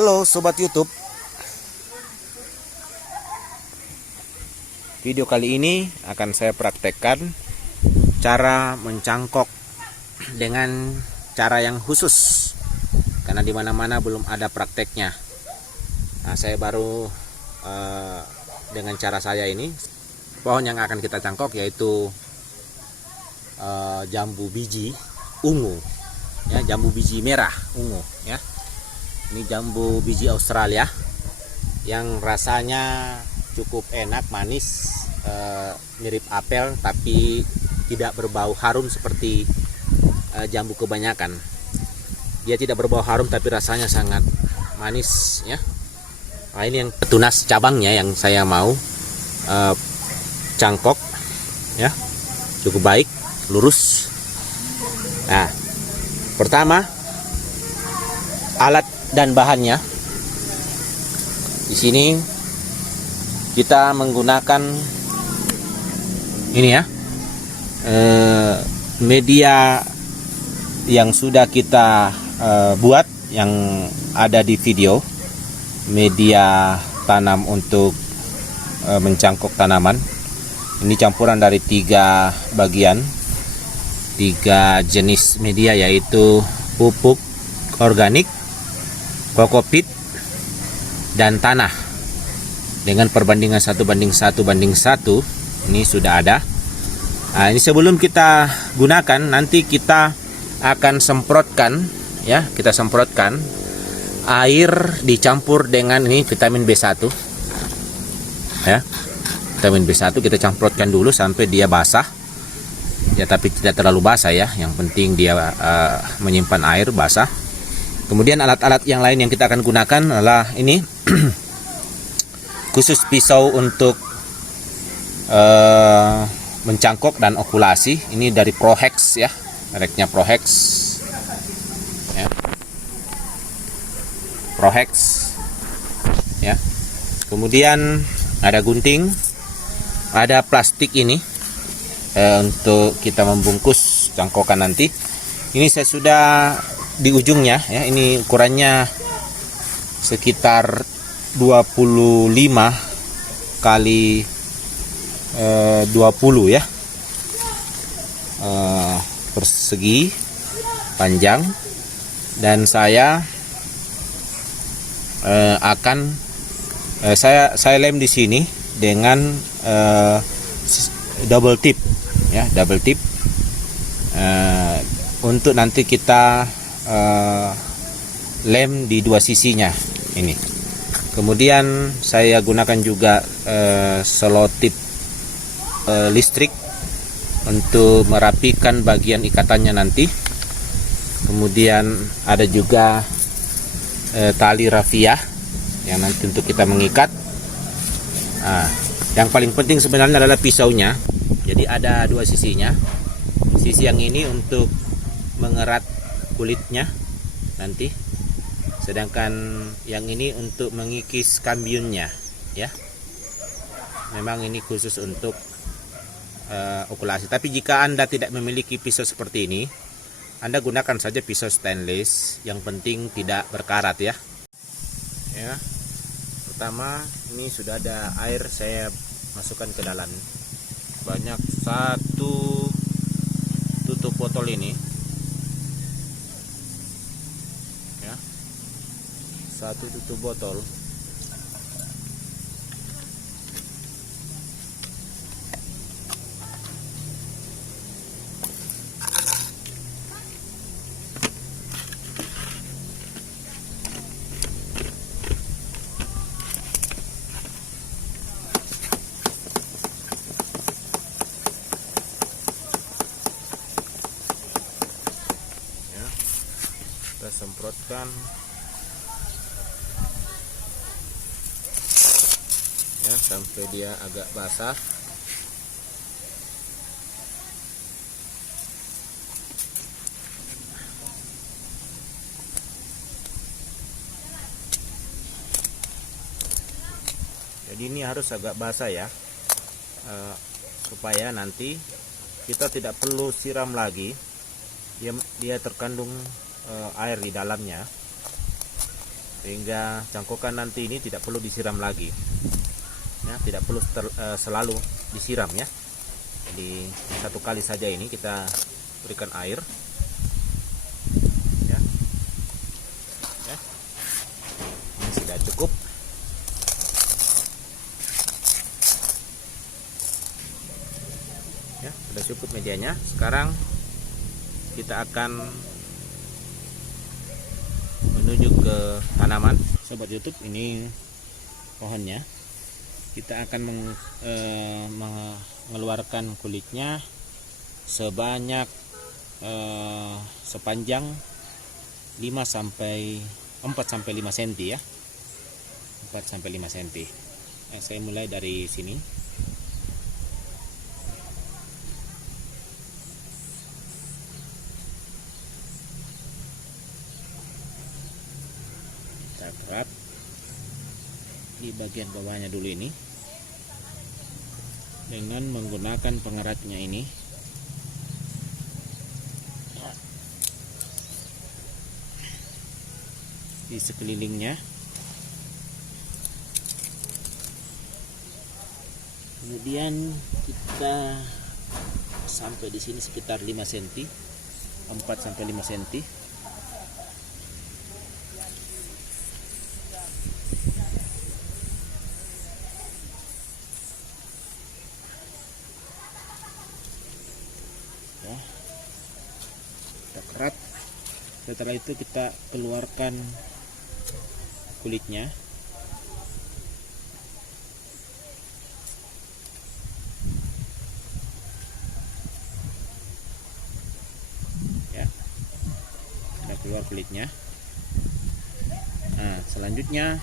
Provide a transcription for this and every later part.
Halo Sobat YouTube. Video kali ini akan saya praktekkan cara mencangkok dengan cara yang khusus, karena di mana-mana belum ada prakteknya. Nah, saya baru dengan cara saya ini, pohon yang akan kita cangkok yaitu jambu biji ungu, ya, jambu biji merah ungu, ya. Ini jambu biji Australia yang rasanya cukup enak, manis, mirip apel, tapi tidak berbau harum seperti jambu kebanyakan. Dia tidak berbau harum tapi rasanya sangat manis, ya. Nah, ini yang tunas cabangnya yang saya mau cangkok, ya, cukup baik, lurus. Nah, pertama alat dan bahannya di sini kita menggunakan ini, ya, media yang sudah kita buat, yang ada di video, media tanam untuk mencangkok tanaman. Ini campuran dari 3 bagian, 3 jenis media, yaitu pupuk organik, kokopit, dan tanah dengan perbandingan 1:1:1. Ini sudah ada. Nah, ini sebelum kita gunakan, nanti kita akan semprotkan, ya, kita semprotkan air dicampur dengan ini vitamin B1, ya. Vitamin B1 kita camprotkan dulu sampai dia basah, ya, tapi tidak terlalu basah, ya. Yang penting dia menyimpan air basah. Kemudian alat-alat yang lain yang kita akan gunakan adalah ini khusus pisau untuk mencangkok dan okulasi. Ini dari Prohex, ya, mereknya Prohex, ya. Prohex, ya. Kemudian ada gunting, ada plastik ini untuk kita membungkus cangkokan nanti. Ini saya sudah di ujungnya, ya. Ini ukurannya sekitar 25 kali 20, ya, persegi panjang, dan saya akan saya lem di sini dengan double tip, ya, double tip, untuk nanti kita lem di 2 sisinya ini. Kemudian saya gunakan juga selotip listrik untuk merapikan bagian ikatannya nanti. Kemudian ada juga tali rafia yang nanti untuk kita mengikat. Nah, yang paling penting sebenarnya adalah pisaunya. Jadi ada 2 sisinya. Sisi yang ini untuk mengerat kulitnya nanti, sedangkan yang ini untuk mengikis kambiunnya, ya. Memang ini khusus untuk okulasi. Tapi jika Anda tidak memiliki pisau seperti ini, Anda gunakan saja pisau stainless, yang penting tidak berkarat, ya. Ya. Pertama, ini sudah ada air, saya masukkan ke dalam. Banyak 1 tutup botol ini, ya, 1 tutup botol. Kita semprotkan, ya, sampai dia agak basah. Jadi ini harus agak basah, ya, supaya nanti kita tidak perlu siram lagi. Dia terkandung air di dalamnya. sehingga cangkokan nanti ini tidak perlu disiram lagi ya, tidak perlu selalu disiram ya. Jadi satu kali saja ini kita berikan air ya. Ya. Ini sudah cukup. Ya, sudah cukup medianya. Sekarang kita akan menuju ke tanaman. Sobat YouTube, ini pohonnya. Kita akan mengeluarkan kulitnya sebanyak sepanjang 4 sampai 5 cm ya. 4 sampai 5 cm. Saya mulai dari sini. Kita kerat di bagian bawahnya dulu ini dengan menggunakan pengeratnya ini. Di sekelilingnya. Kemudian kita sampai di sini sekitar 5 cm, 4 sampai 5 cm. Ya. Kita kerat. Setelah itu kita keluarkan kulitnya. Ya, kita keluar kulitnya. Nah, selanjutnya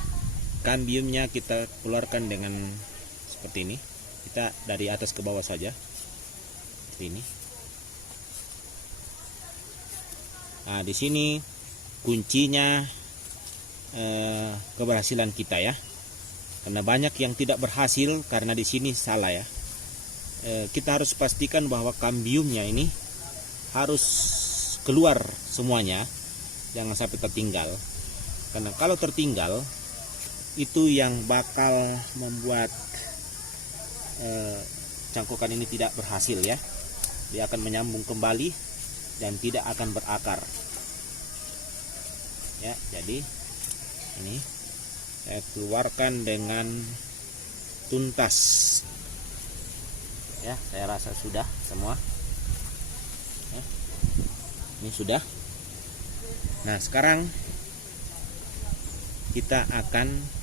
kambiumnya kita keluarkan dengan seperti ini. Kita dari atas ke bawah saja, seperti ini. Nah, di sini kuncinya keberhasilan kita ya, karena banyak yang tidak berhasil karena di sini salah ya. Kita harus pastikan bahwa kambiumnya ini harus keluar semuanya, jangan sampai tertinggal, karena kalau tertinggal itu yang bakal membuat cangkokan ini tidak berhasil ya. Dia akan menyambung kembali dan tidak akan berakar ya. Jadi ini saya keluarkan dengan tuntas ya. Saya rasa sudah semua ya. Ini sudah. Nah, sekarang kita akan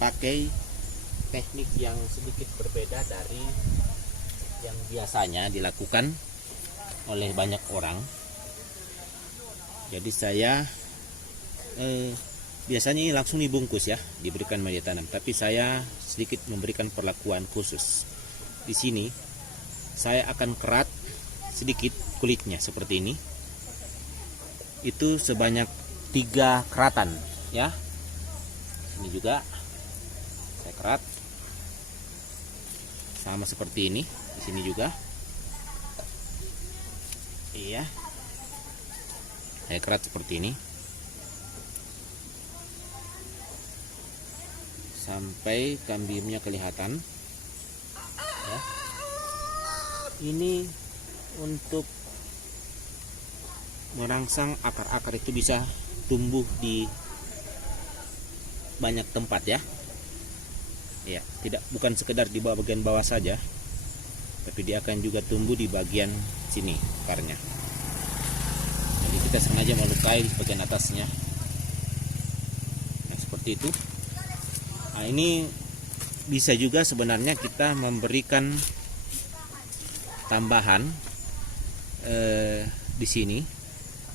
pakai teknik yang sedikit berbeda dari yang biasanya dilakukan oleh banyak orang. Jadi saya biasanya ini langsung dibungkus ya, diberikan media tanam. Tapi saya sedikit memberikan perlakuan khusus. Di sini saya akan kerat sedikit kulitnya seperti ini. Itu sebanyak 3 keratan ya. Ini juga saya kerat sama seperti ini. Di sini juga. Iya. Saya kerat seperti ini sampai kambiumnya kelihatan ya. Ini untuk merangsang akar-akar itu bisa tumbuh di banyak tempat ya. Ya, bukan sekedar di bagian bawah saja, tapi dia akan juga tumbuh di bagian sini akarnya. Jadi kita sengaja melukai di bagian atasnya. Nah, seperti itu. Nah, ini bisa juga sebenarnya kita memberikan tambahan di sini,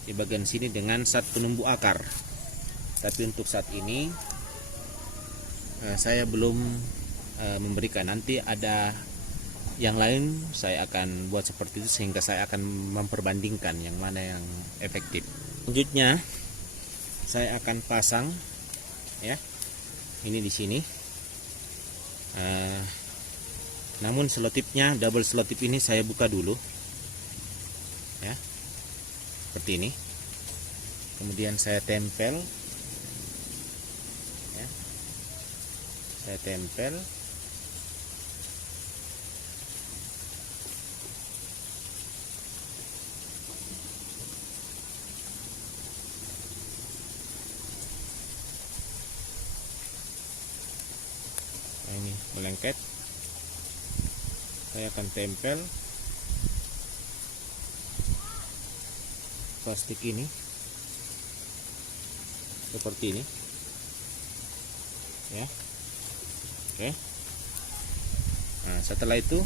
di bagian sini dengan zat penumbuh akar. Tapi untuk saat ini saya belum memberikan. Nanti ada yang lain saya akan buat seperti itu, sehingga saya akan memperbandingkan yang mana yang efektif. Selanjutnya saya akan pasang ya, ini di sini. Namun selotipnya, double selotip ini saya buka dulu ya, seperti ini. kemudian saya tempel ya. Saya tempel ini melengket, saya akan tempel plastik ini seperti ini ya. Oke. Nah, setelah itu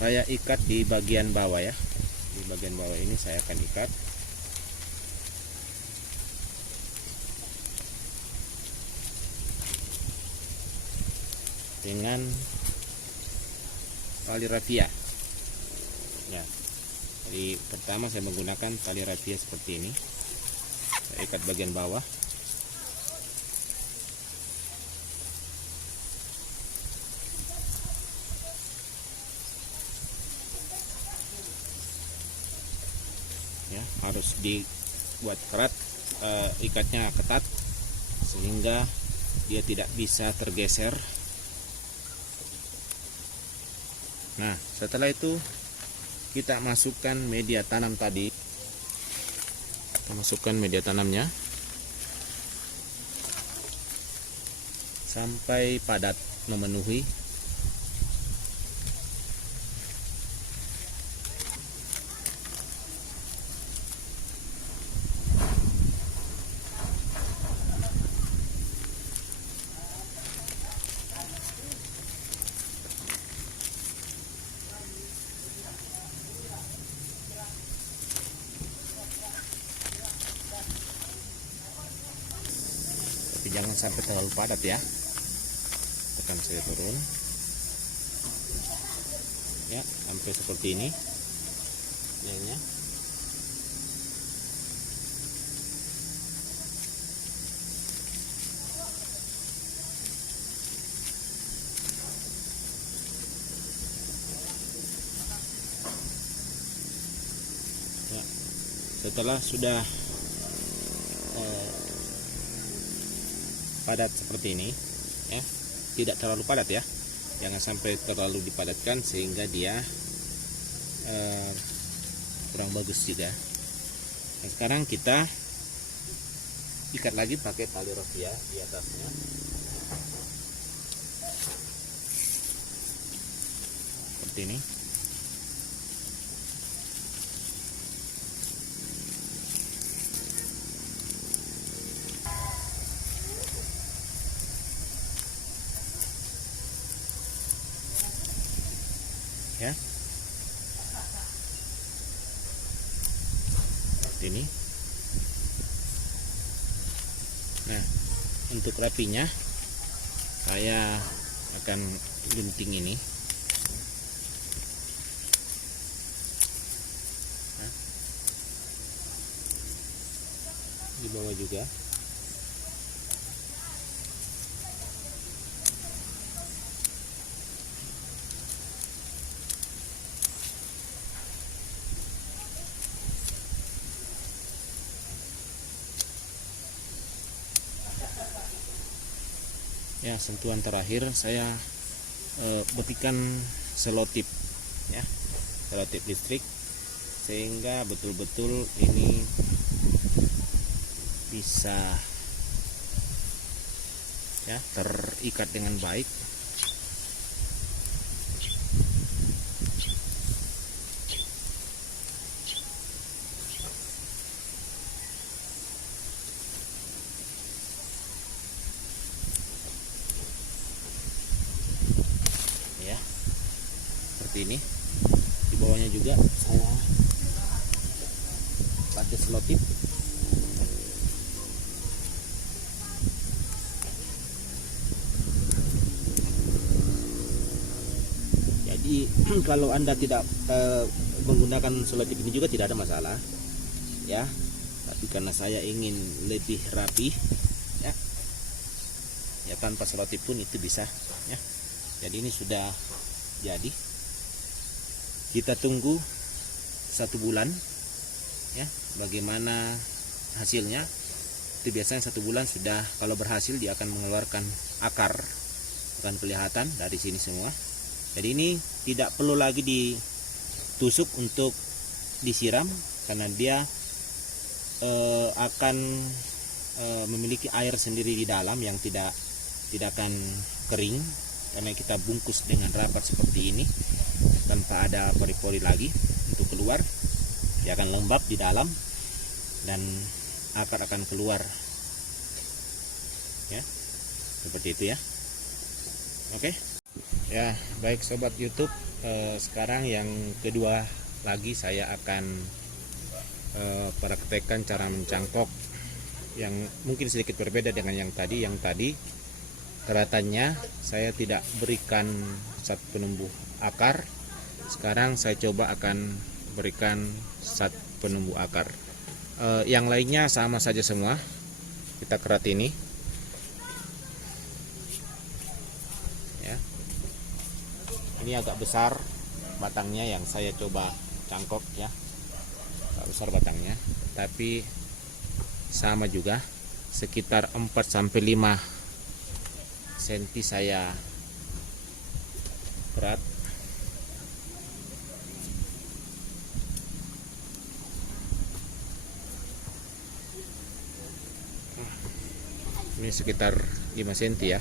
saya ikat di bagian bawah ya. Di bagian bawah ini saya akan ikat dengan tali rafia ya. Jadi pertama saya menggunakan tali rafia seperti ini, saya ikat bagian bawah. Ya, harus dibuat kerat, ikatnya ketat sehingga dia tidak bisa tergeser. Nah, setelah itu kita masukkan media tanam tadi. Kita masukkan media tanamnya sampai padat memenuhi. Tapi jangan sampai terlalu padat ya. Tekan saya turun ya, sampai seperti ini ya. Ya, setelah sudah padat seperti ini ya, tidak terlalu padat ya, jangan sampai terlalu dipadatkan sehingga dia kurang bagus juga. Nah, sekarang kita ikat lagi pakai tali rafia di atasnya seperti ini. Ya, seperti ini. Nah, untuk rapinya saya akan gunting ini. Nah, di bawah juga. Ya, sentuhan terakhir saya betikan selotip ya, selotip listrik sehingga betul-betul ini bisa ya terikat dengan baik. Seperti ini. Di bawahnya juga saya pakai selotip. Jadi kalau Anda tidak menggunakan selotip ini juga tidak ada masalah ya, tapi karena saya ingin lebih rapi ya tanpa selotip pun itu bisa ya. Jadi ini sudah jadi. Kita tunggu 1 bulan ya. Bagaimana hasilnya? Itu biasanya 1 bulan sudah, kalau berhasil dia akan mengeluarkan akar, akan kelihatan dari sini semua. Jadi ini tidak perlu lagi ditusuk untuk disiram, karena dia akan memiliki air sendiri di dalam yang tidak akan kering, karena kita bungkus dengan rapat seperti ini tanpa ada pori-pori lagi untuk keluar. Dia akan lembab di dalam dan akar akan keluar, ya, seperti itu ya. Oke ya, baik sobat YouTube, sekarang yang kedua lagi saya akan praktekkan cara mencangkok yang mungkin sedikit berbeda dengan yang tadi. Yang tadi keratannya saya tidak berikan zat penumbuh akar, sekarang saya coba akan berikan zat penumbuh akar. Yang lainnya sama saja semua, kita kerat ini ya. Ini agak besar batangnya yang saya coba cangkok ya, agak besar batangnya, tapi sama juga sekitar 4-5 cm saya kerat. Ini sekitar 5 cm ya.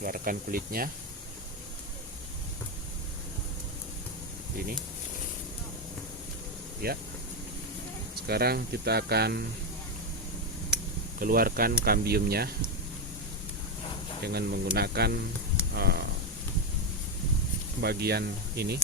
Keluarkan kulitnya. Ini. Ya. Sekarang kita akan keluarkan kambiumnya dengan menggunakan bagian ini.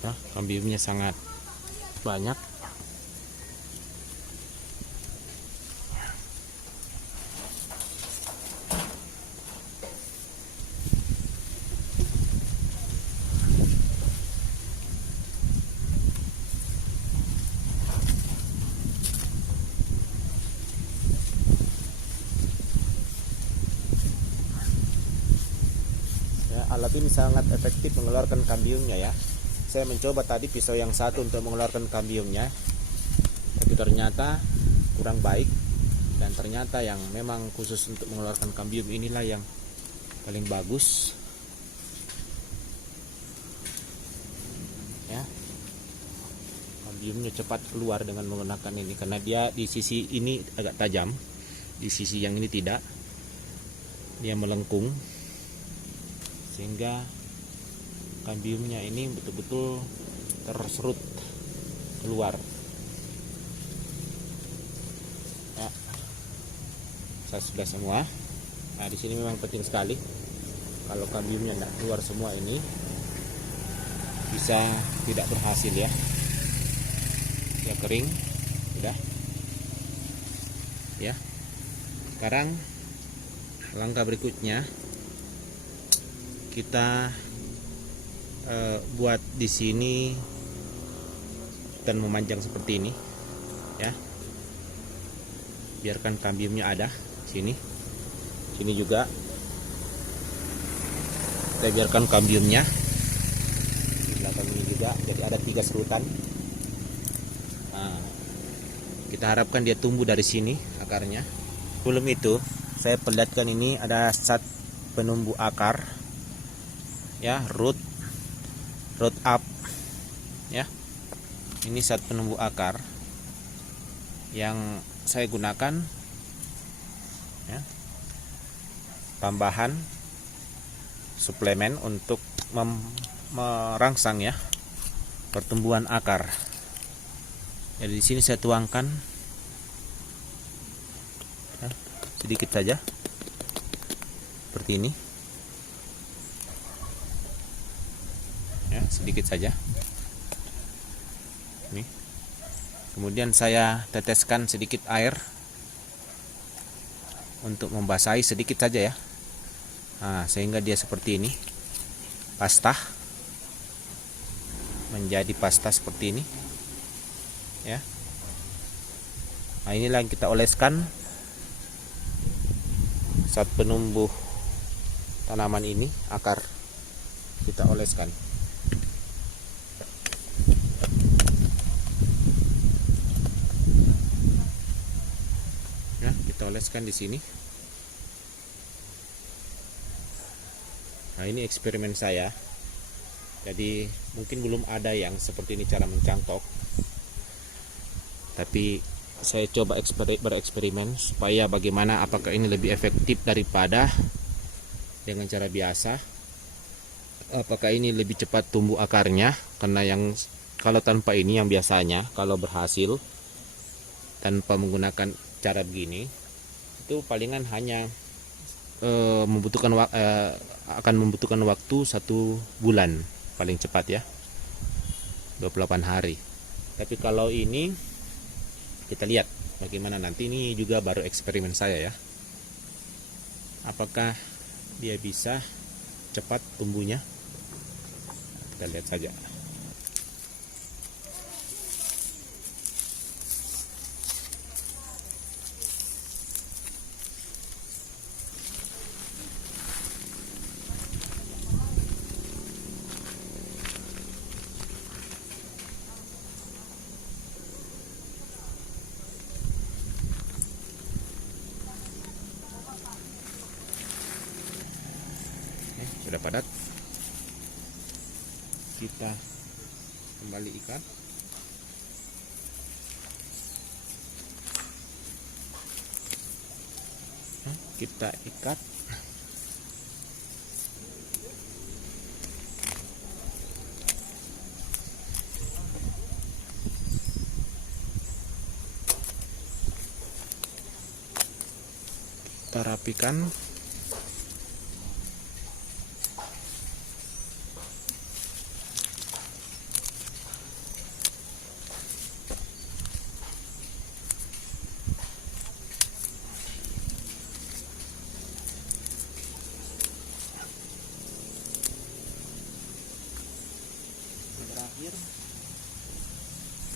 Nah, kambiumnya sangat banyak. Ya, alat ini sangat efektif mengeluarkan kambiumnya ya. Saya mencoba tadi pisau yang satu untuk mengeluarkan kambiumnya, tapi ternyata kurang baik, dan ternyata yang memang khusus untuk mengeluarkan kambium inilah yang paling bagus ya. Kambiumnya cepat keluar dengan menggunakan ini, karena dia di sisi ini agak tajam, di sisi yang ini tidak, dia melengkung, sehingga kambiumnya ini betul-betul terserut keluar ya. Saya sudah semua. Nah, di sini memang penting sekali, kalau kambiumnya tidak keluar semua ini bisa tidak berhasil ya. Ya kering sudah ya. Sekarang langkah berikutnya kita buat di sini dan memanjang seperti ini ya. Biarkan kambiumnya ada sini juga, kita biarkan kambiumnya di belakang ini juga, jadi ada 3 serutan. Nah, kita harapkan dia tumbuh dari sini akarnya. Sebelum itu saya perlihatkan ini ada zat penumbuh akar ya, root up ya. Ini zat penumbuh akar yang saya gunakan ya, tambahan suplemen untuk merangsang ya pertumbuhan akar. Jadi di sini saya tuangkan ya, sedikit saja seperti ini ya, sedikit saja ini. Kemudian saya teteskan sedikit air untuk membasahi sedikit saja ya. Nah, sehingga dia seperti ini, pasta, menjadi pasta seperti ini ya. Nah, inilah yang kita oleskan saat penumbuh tanaman ini, akar kita oleskan ya, kita oleskan di sini. Nah, ini eksperimen saya. Jadi mungkin belum ada yang seperti ini cara mencangkok, tapi saya coba bereksperimen supaya bagaimana, apakah ini lebih efektif daripada dengan cara biasa, apakah ini lebih cepat tumbuh akarnya. Karena yang kalau tanpa ini, yang biasanya kalau berhasil tanpa menggunakan cara begini, itu palingan hanya akan membutuhkan waktu 1 bulan paling cepat ya, 28 hari. Tapi kalau ini kita lihat bagaimana nanti. Ini juga baru eksperimen saya ya, apakah dia bisa cepat tumbuhnya. Kita lihat saja. Sudah padat, kita kembali ikat. Kita ikat kita rapikan. Terakhir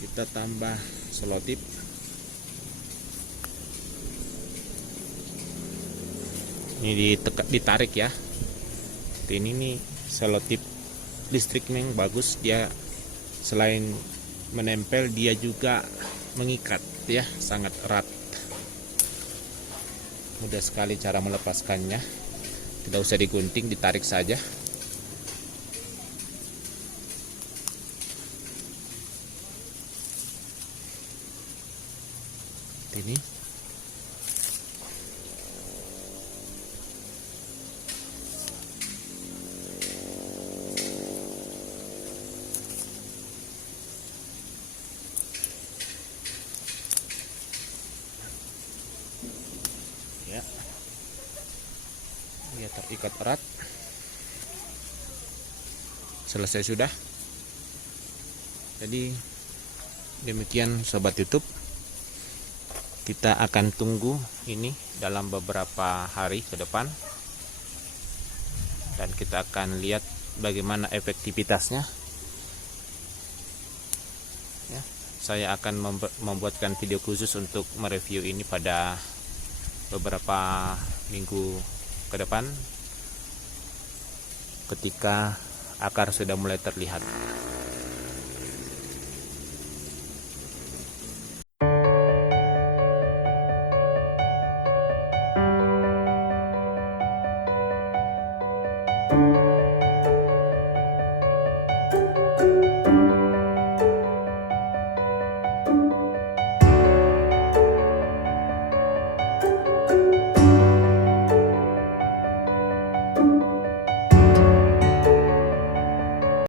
kita tambah selotip. Ini ditarik ya. Ini nih selotip listrik yang bagus, dia selain menempel dia juga mengikat ya, sangat erat. Mudah sekali cara melepaskannya, tidak usah digunting, ditarik saja. Ini ya, dia terikat erat. Selesai sudah. Jadi demikian sobat YouTube, kita akan tunggu ini dalam beberapa hari ke depan, dan kita akan lihat bagaimana efektivitasnya ya. Saya akan membuatkan video khusus untuk mereview ini pada beberapa minggu ke depan, ketika akar sudah mulai terlihat.